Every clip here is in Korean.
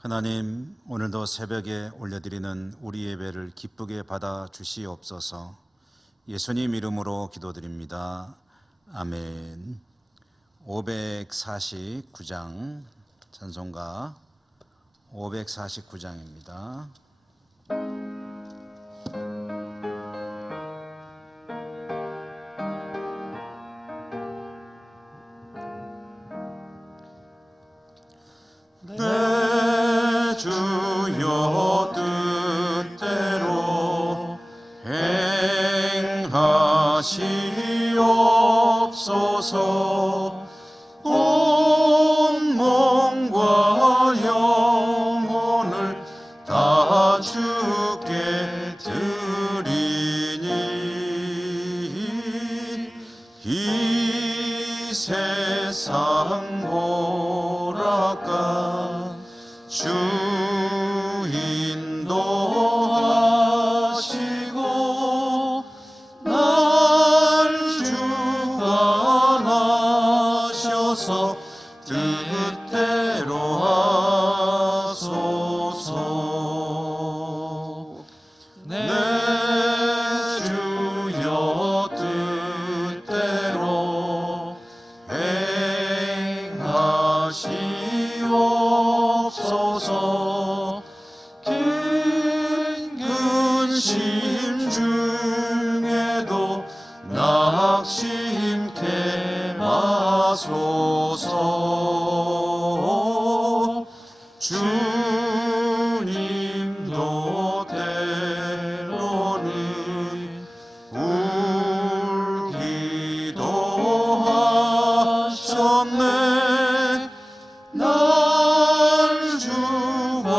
하나님, 오늘도 새벽에 올려드리는 우리 예배를 기쁘게 받아 주시옵소서. 예수님 이름으로 기도드립니다. 아멘. 549장 찬송가 549장입니다. 내 주여 뜻대로 행하시옵소서. 온 몸과 영혼을 다 주께 드리니 이 세상 보라까 주 인도하시고 날 주관하셔서 뜻대로 하소서. 내 주여 뜻대로 행하시옵소서. 긴 근심 중에도 낙심케 마소서. 주님도 때로는 울기도 하셨네. 날 주관하셔서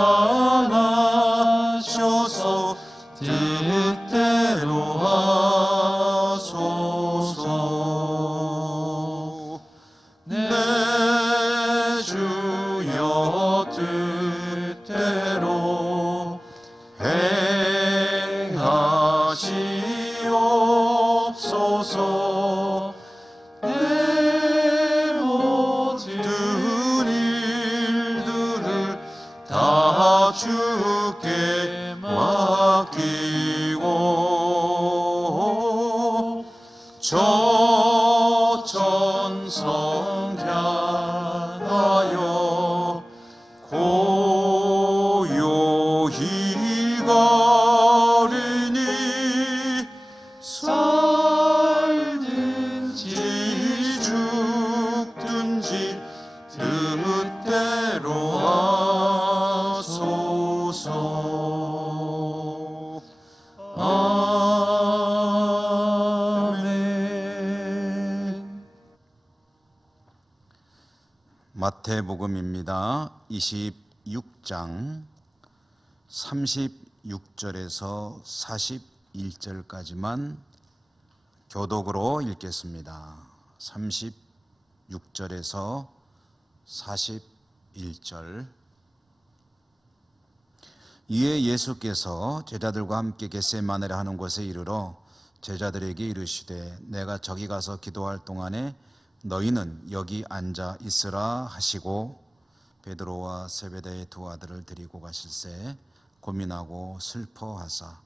뜻대로 하소서. 내 주여 뜻대로 행하시옵소서. 내 모든 일들을 다 주께 맡기고 저 천성 향하여 고요히 가리니 살든지 죽든지 뜻대로 하소서. 아멘. 마태복음입니다. 26장 36절에서 41절까지만 교독으로 읽겠습니다. 36절에서 41절. 이에 예수께서 제자들과 함께 겟세마네라 하는 곳에 이르러 제자들에게 이르시되 내가 저기 가서 기도할 동안에 너희는 여기 앉아 있으라 하시고 베드로와 세베대의 두 아들을 데리고 가실새 고민하고 슬퍼하사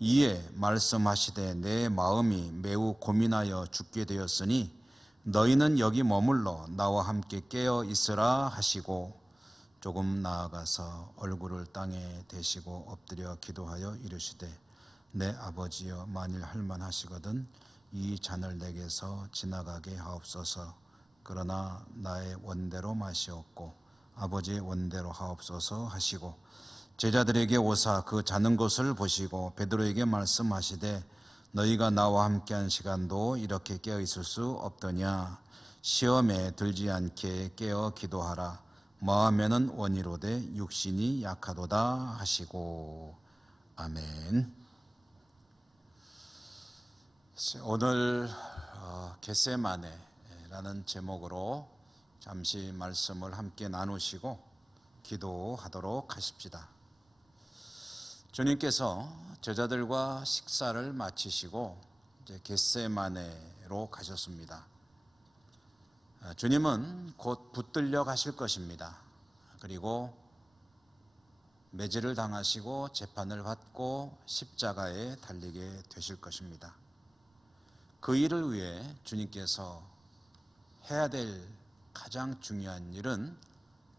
이에 말씀하시되 내 마음이 매우 고민하여 죽게 되었으니 너희는 여기 머물러 나와 함께 깨어 있으라 하시고 조금 나아가서 얼굴을 땅에 대시고 엎드려 기도하여 이르시되 내 아버지여 만일 할만하시거든 이 잔을 내게서 지나가게 하옵소서. 그러나 나의 원대로 마시옵고 아버지의 원대로 하옵소서 하시고 제자들에게 오사 그 자는 것을 보시고 베드로에게 말씀하시되 너희가 나와 함께한 시간도 이렇게 깨어 있을 수 없더냐. 시험에 들지 않게 깨어 기도하라. 마음에는 원이로되 육신이 약하도다 하시고. 아멘. 오늘 겟세마네라는 제목으로 잠시 말씀을 함께 나누시고 기도하도록 하십시다. 주님께서 제자들과 식사를 마치시고 이제 겟세마네로 가셨습니다. 주님은 곧 붙들려 가실 것입니다. 그리고 매질을 당하시고 재판을 받고 십자가에 달리게 되실 것입니다. 그 일을 위해 주님께서 해야 될 가장 중요한 일은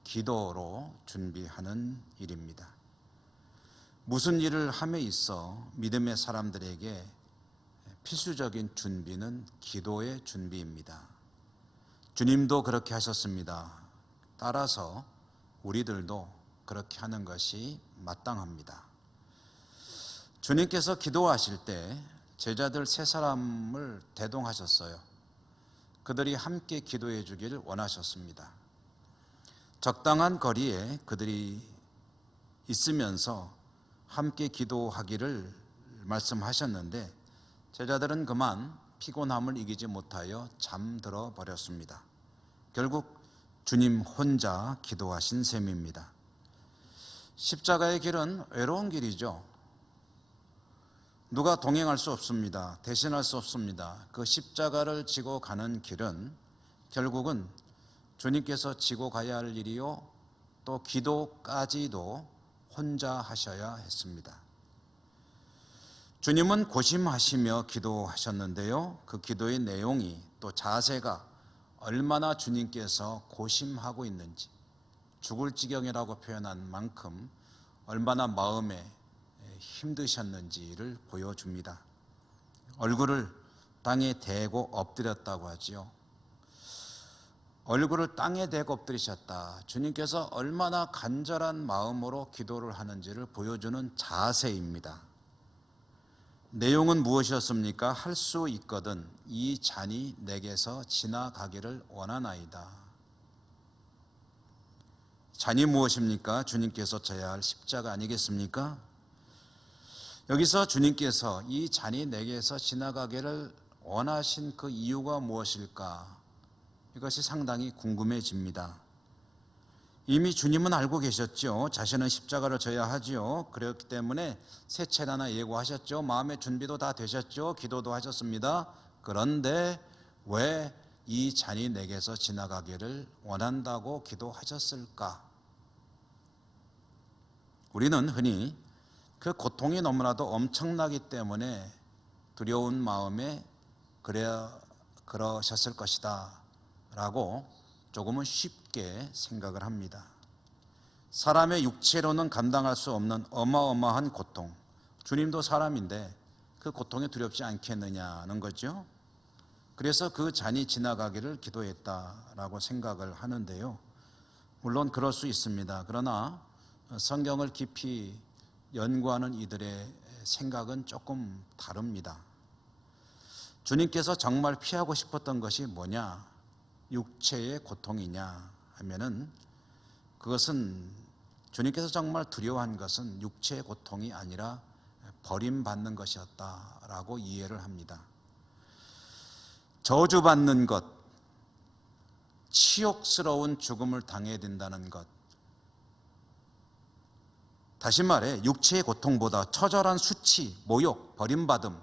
기도로 준비하는 일입니다. 무슨 일을 함에 있어 믿음의 사람들에게 필수적인 준비는 기도의 준비입니다. 주님도 그렇게 하셨습니다. 따라서 우리들도 그렇게 하는 것이 마땅합니다. 주님께서 기도하실 때 제자들 세 사람을 대동하셨어요. 그들이 함께 기도해 주기를 원하셨습니다. 적당한 거리에 그들이 있으면서 함께 기도하기를 말씀하셨는데 제자들은 그만 피곤함을 이기지 못하여 잠들어 버렸습니다. 결국 주님 혼자 기도하신 셈입니다. 십자가의 길은 외로운 길이죠. 누가 동행할 수 없습니다. 대신할 수 없습니다. 그 십자가를 지고 가는 길은 결국은 주님께서 지고 가야 할 일이요, 또 기도까지도 혼자 하셔야 했습니다. 주님은 고심하시며 기도하셨는데요, 그 기도의 내용이 또 자세가 얼마나 주님께서 고심하고 있는지, 죽을 지경이라고 표현한 만큼 얼마나 마음에 힘드셨는지를 보여줍니다. 얼굴을 땅에 대고 엎드렸다고 하지요. 얼굴을 땅에 대고 엎드리셨다. 주님께서 얼마나 간절한 마음으로 기도를 하는지를 보여주는 자세입니다. 내용은 무엇이었습니까? 할 수 있거든 이 잔이 내게서 지나가기를 원하나이다. 잔이 무엇입니까? 주님께서 져야 할 십자가 아니겠습니까? 여기서 주님께서 이 잔이 내게서 지나가기를 원하신 그 이유가 무엇일까? 이것이 상당히 궁금해집니다. 이미 주님은 알고 계셨죠. 자신은 십자가를 져야 하지요. 그렇기 때문에 세 차례나 예고하셨죠. 마음의 준비도 다 되셨죠. 기도도 하셨습니다. 그런데 왜 이 잔이 내게서 지나가기를 원한다고 기도하셨을까? 우리는 흔히 그 고통이 너무나도 엄청나기 때문에 두려운 마음에 그러셨을 것이다 라고 조금은 쉽게 생각을 합니다. 사람의 육체로는 감당할 수 없는 어마어마한 고통, 주님도 사람인데 그 고통이 두렵지 않겠느냐는 거죠. 그래서 그 잔이 지나가기를 기도했다라고 생각을 하는데요, 물론 그럴 수 있습니다. 그러나 성경을 깊이 연구하는 이들의 생각은 조금 다릅니다. 주님께서 정말 피하고 싶었던 것이 뭐냐? 육체의 고통이냐 하면은 그것은 주님께서 정말 두려워한 것은 육체의 고통이 아니라 버림받는 것이었다라고 이해를 합니다. 저주받는 것, 치욕스러운 죽음을 당해야 된다는 것, 다시 말해 육체의 고통보다 처절한 수치, 모욕, 버림받음,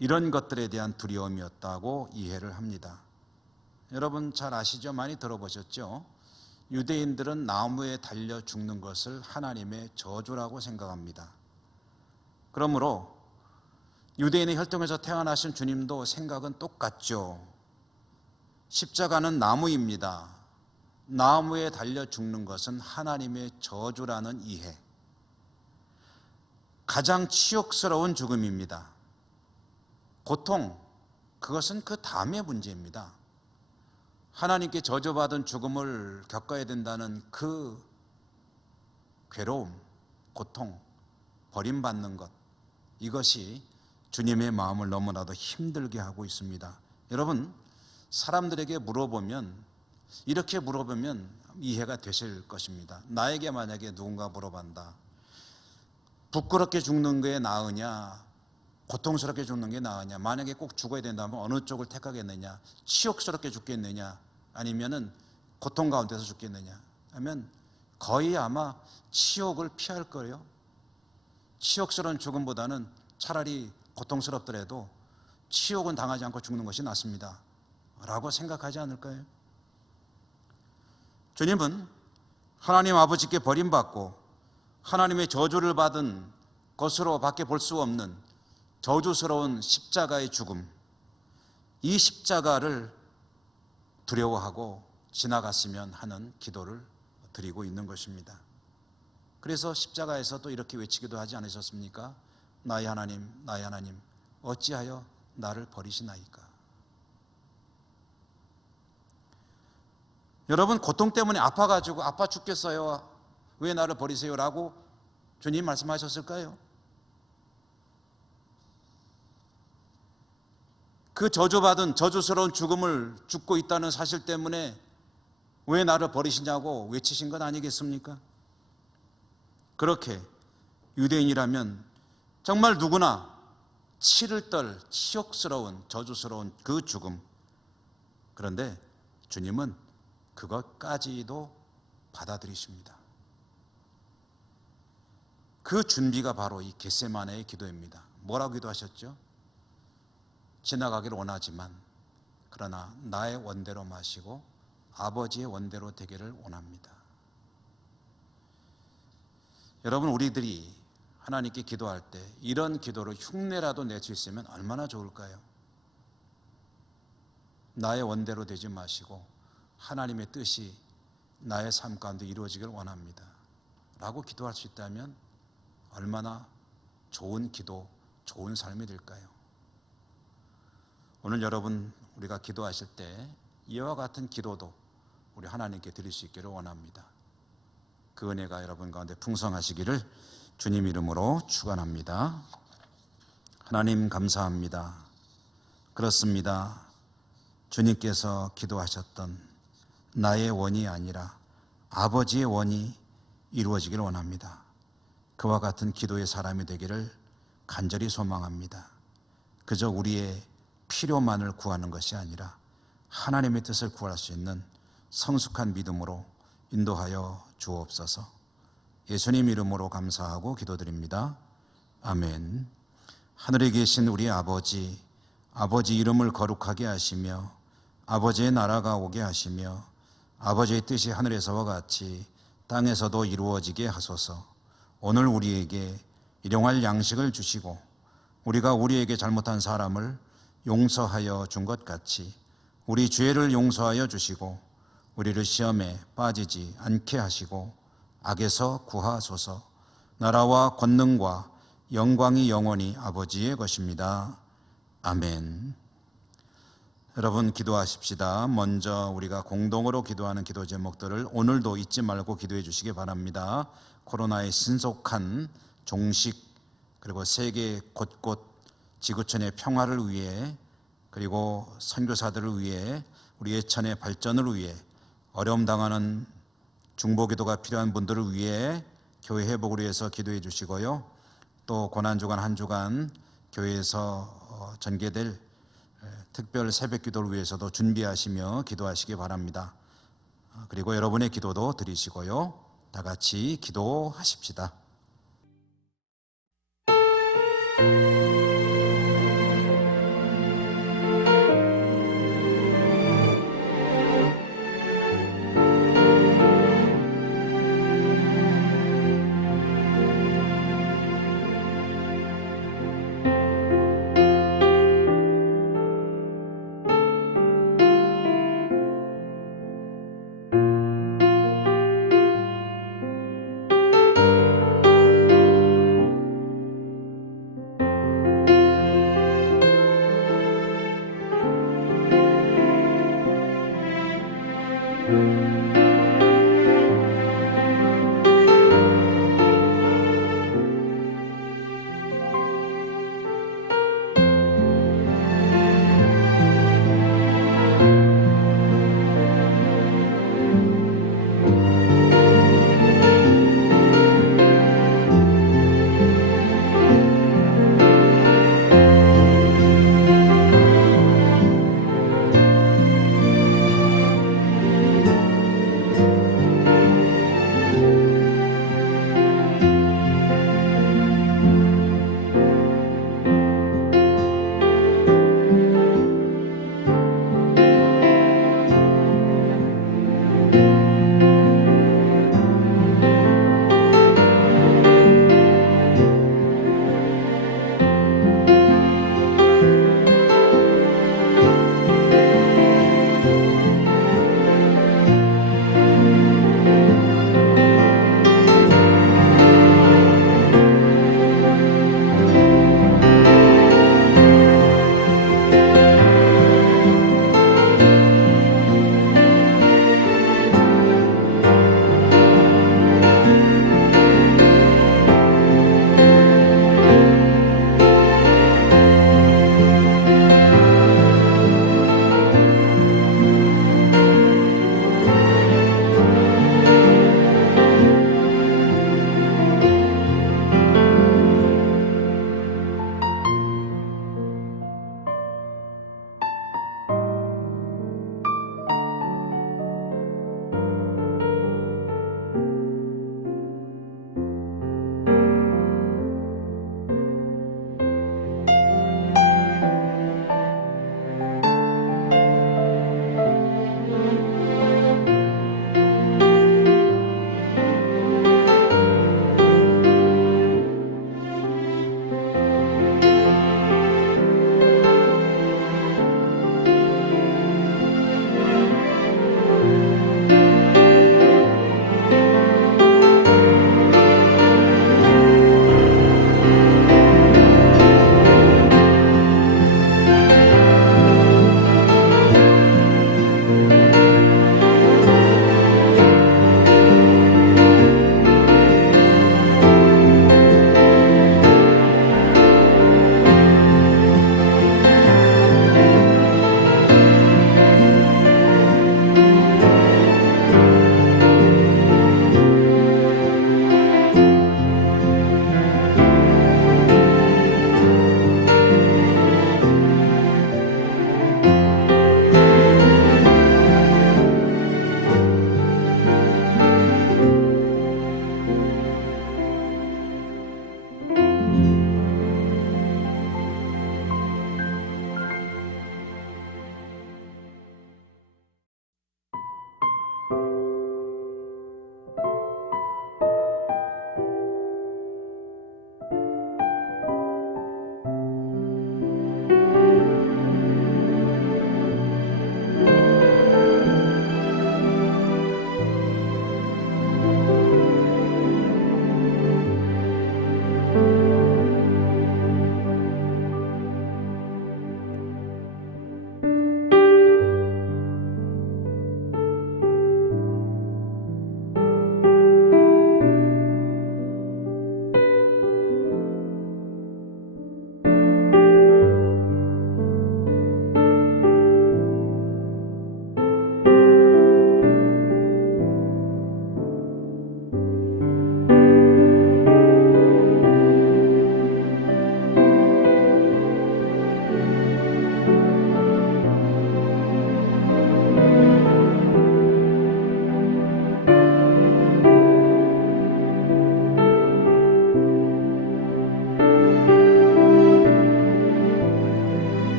이런 것들에 대한 두려움이었다고 이해를 합니다. 여러분 잘 아시죠? 많이 들어보셨죠? 유대인들은 나무에 달려 죽는 것을 하나님의 저주라고 생각합니다. 그러므로 유대인의 혈통에서 태어나신 주님도 생각은 똑같죠. 십자가는 나무입니다. 나무에 달려 죽는 것은 하나님의 저주라는 이해, 가장 치욕스러운 죽음입니다. 고통, 그것은 그 다음의 문제입니다. 하나님께 저주받은 죽음을 겪어야 된다는 그 괴로움, 고통, 버림받는 것, 이것이 주님의 마음을 너무나도 힘들게 하고 있습니다. 여러분, 사람들에게 이렇게 물어보면 이해가 되실 것입니다. 나에게 만약에 누군가 물어본다. 부끄럽게 죽는 게 나으냐, 고통스럽게 죽는 게 나으냐, 만약에 꼭 죽어야 된다면 어느 쪽을 택하겠느냐, 치욕스럽게 죽겠느냐, 아니면은 고통 가운데서 죽겠느냐 하면 거의 아마 치욕을 피할 거예요. 치욕스러운 죽음보다는 차라리 고통스럽더라도 치욕은 당하지 않고 죽는 것이 낫습니다 라고 생각하지 않을까요? 주님은 하나님 아버지께 버림받고 하나님의 저주를 받은 것으로 밖에 볼 수 없는 저주스러운 십자가의 죽음, 이 십자가를 두려워하고 지나갔으면 하는 기도를 드리고 있는 것입니다. 그래서 십자가에서 또 이렇게 외치기도 하지 않으셨습니까? 나의 하나님, 나의 하나님, 어찌하여 나를 버리시나이까? 여러분, 고통 때문에 아파가지고 아파 죽겠어요, 왜 나를 버리세요? 라고 주님 말씀하셨을까요? 그 저주받은 저주스러운 죽음을 죽고 있다는 사실 때문에 왜 나를 버리시냐고 외치신 건 아니겠습니까? 그렇게 유대인이라면 정말 누구나 치를 떨 치욕스러운 저주스러운 그 죽음, 그런데 주님은 그것까지도 받아들이십니다. 그 준비가 바로 이 겟세마네의 기도입니다. 뭐라고 기도하셨죠? 지나가기를 원하지만 그러나 나의 원대로 마시고 아버지의 원대로 되기를 원합니다. 여러분, 우리들이 하나님께 기도할 때 이런 기도를 흉내라도 낼 수 있으면 얼마나 좋을까요? 나의 원대로 되지 마시고 하나님의 뜻이 나의 삶 가운데 이루어지길 원합니다 라고 기도할 수 있다면 얼마나 좋은 기도, 좋은 삶이 될까요? 오늘 여러분, 우리가 기도하실 때 이와 같은 기도도 우리 하나님께 드릴 수 있기를 원합니다. 그 은혜가 여러분 가운데 풍성하시기를 주님 이름으로 축원합니다. 하나님 감사합니다. 그렇습니다. 주님께서 기도하셨던 나의 원이 아니라 아버지의 원이 이루어지길 원합니다. 그와 같은 기도의 사람이 되기를 간절히 소망합니다. 그저 우리의 필요만을 구하는 것이 아니라 하나님의 뜻을 구할 수 있는 성숙한 믿음으로 인도하여 주옵소서. 예수님 이름으로 감사하고 기도드립니다. 아멘. 하늘에 계신 우리 아버지, 아버지 이름을 거룩하게 하시며 아버지의 나라가 오게 하시며 아버지의 뜻이 하늘에서와 같이 땅에서도 이루어지게 하소서. 오늘 우리에게 일용할 양식을 주시고 우리가 우리에게 잘못한 사람을 용서하여 준 것 같이 우리 죄를 용서하여 주시고 우리를 시험에 빠지지 않게 하시고 악에서 구하소서. 나라와 권능과 영광이 영원히 아버지의 것입니다. 아멘. 여러분, 기도하십시다. 먼저 우리가 공동으로 기도하는 기도 제목들을 오늘도 잊지 말고 기도해 주시기 바랍니다. 코로나의 신속한 종식, 그리고 세계 곳곳 지구촌의 평화를 위해, 그리고 선교사들을 위해, 우리 예천의 발전을 위해, 어려움 당하는 중보기도가 필요한 분들을 위해 교회 회복을 위해서 기도해 주시고요. 또 고난주간 한 주간 교회에서 전개될 특별 새벽기도를 위해서도 준비하시며 기도하시기 바랍니다. 그리고 여러분의 기도도 드리시고요. 다 같이 기도하십시다.